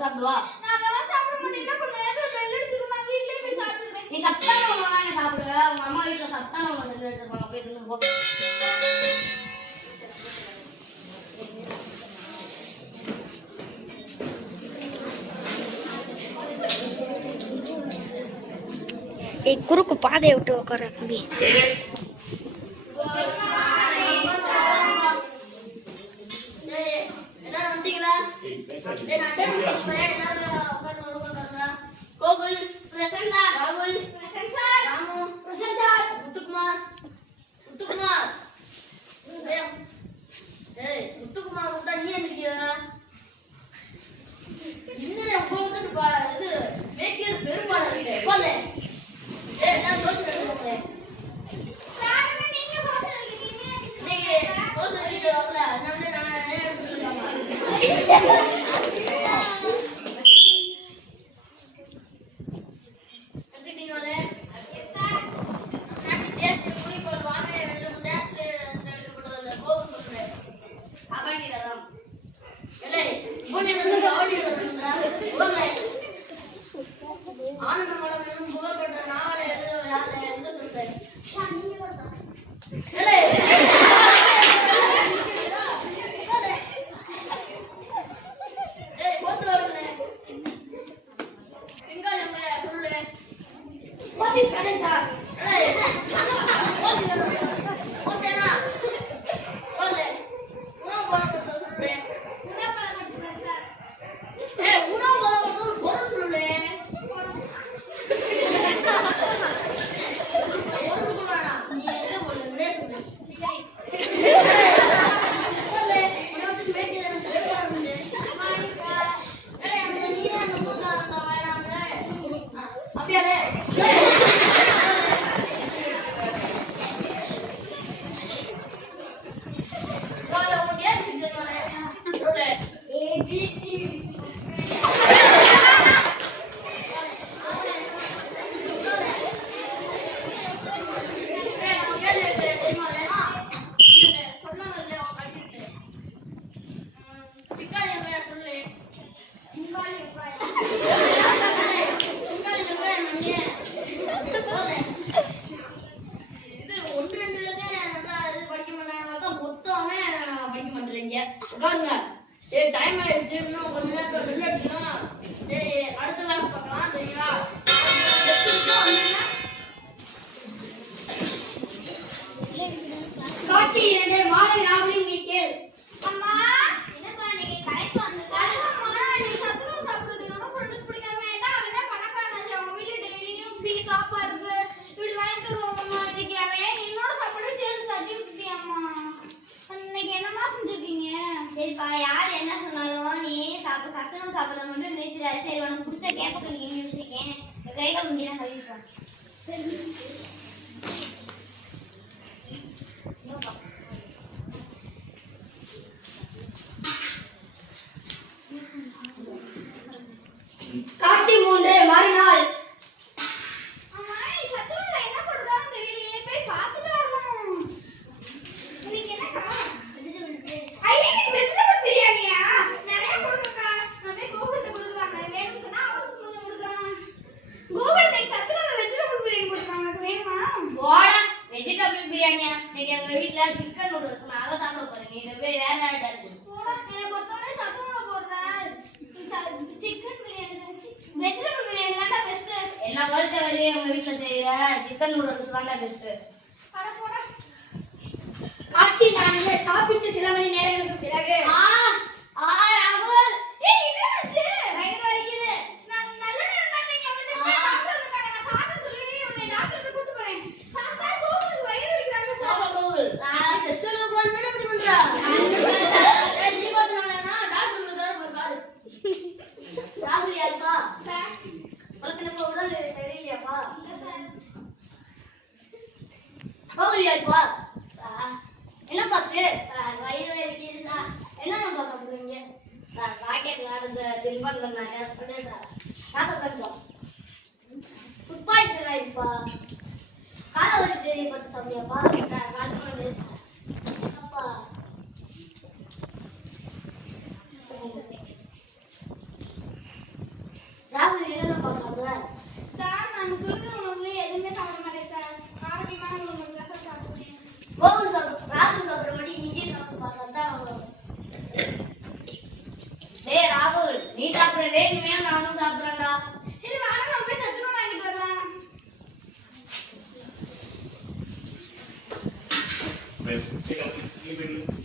சாப்பிடுவா நீ சத்தான உணவு சாப்பிடுவ. உங்க அம்மா வீட்டுல சத்தான உணவு செஞ்சு வச்சிருப்பாங்க, போய் தின்னு போ. குறுக்கு பாதையை விட்டு உட்கார தம்பி. கோகுல் பிரசன்னா, ராகுல் பிரசன்னா, ராமு பிரசன்னா, முத்துக்குமார் முத்துக்குமார். ஏய் முத்துக்குமார் விட்டா நீ எந்திரிக்கியா? இன்னும் உட்காந்துட்டு இது மேய்க்கிறது பெருமாள் இல்லை. உட்காந்து நான் சோசியல் எடுத்துக்கோங்க. நீங்க சோசியல் எடுத்துக்கல, அதனால நான் எடுத்துருக்கேன். சரி டைம் ஆயிடுச்சு, இன்னும் கொஞ்ச நேரத்துல பெல் அடிச்சுனா சரி அடுத்த கிளாஸ் பார்க்கலாம். சரிங்களா? காட்சி 2 மாலை ராகுலின் வீட்டில். அம்மா என்னப்பா நீங்க கரெக்ட் வந்திருக்க? அம்மா நீ சத்துணவு சாப்பிடுறது ரொம்ப பொண்ணுக்கு பிடிக்காம வேண்டாம். அவன் பணக்காரனாச்சு, அவங்க வீட்டுல டெய்லியும் இப்படி சாப்பாடுக்கு இப்படி வாங்கி தருவாங்கம்மா. இன்னைக்கு அவன் என்னோட சாப்பாடு சேர்த்து தட்டி விட்டுட்டியாம்மா. இன்னைக்கு என்னம்மா செஞ்சிருக்கீங்க? சரிப்பா, யார் என்ன சொன்னாலும் நீ சத்துணவு சாப்பிட மட்டும் நினைக்கிற. சரி உனக்கு பிடிச்ச கேப்ப நீங்க யோசிக்கேன். கைகள் முடியலாம் கழிப்பா. சரி காட்சி 3 மறுநாள். அம்மா நீ சத்துணவுல என்ன போடுறான்னு தெரியலையே, போய் பார்த்துட்டு வரணும். இன்னைக்கு என்னக்கா? வெஜிடபிள் பிரியாணியா? நிறைய கொடுங்கக்கா. நான் போய் கோகுல்கிட்ட கொடுக்குறாங்க, வேணும்னு சொன்னா அவனுக்கு கொஞ்சம் கொடுக்குறான். கோகுல் இன்னைக்கு சத்துணவுல வெஜிடபிள் பிரியாணி போட்டுருக்காங்க, வேணுமா? போடா வெஜிடபிள் பிரியாணியா? இன்னைக்கு எங்க வீட்டுல சிக்கன் நூடுல்ஸ், நான் அதை சாப்பிட போறேன். நீ போய் வேற நாடு போடா. என்னை பொறுத்தவரை சத்துணவுல போடுற சிக்கன் பிரியாணி வெஜிடபிள் பிரியாணி தான் பெஸ்ட். என்ன பொறுத்தவரை உங்க வீட்டுல செய்யற சிக்கன் நூடுல்ஸ் தான் பெஸ்ட். அட போடா. காட்சி 4 சாப்பிட்டு சில மணி நேரங்களுக்கு பிறகு. ராகுல், ஏய் இல்லையாப்பா சார்? என்னப்பாச்சு சார்? வயிறு வலிக்குது சார். என்னென்னப்பா சாப்பிடுவீங்க சார்? ராக்கெட் விளையாடுறது தின்பண்டம் நிறையா சாப்பிடுவேன் சார். சாப்பிடுவேன்ப்பா. ஃபுட் பாய்சன் ஆயிடுப்பா. காலை வலி பார்த்து சாப்பிடுவியாப்பா சார்? ராஜமண்டே சார். அப்பா ராகுல் என்னென்னப்பா சாப்பிடுவேன் சார்? நான் துரித உணவு எதுவுமே சாப்பிட மாட்டேன் சார். ஆரோக்கியமான உணவு தான் சார் சாப்பிடுவேன். கோகுல் சாப்பிடு. ராகுல் சாப்பிட மாட்டேன். நீயே சாப்பிடுப்பா. சத்தான உணவு. டேய் ராகுல், நீ சாப்பிடுறதே இனிமே நானும் சாப்பிடுறேன்டா. சரி வாடா, நம்ம போய் சத்துணவு வாங்கிட்டு வரலாம். Well,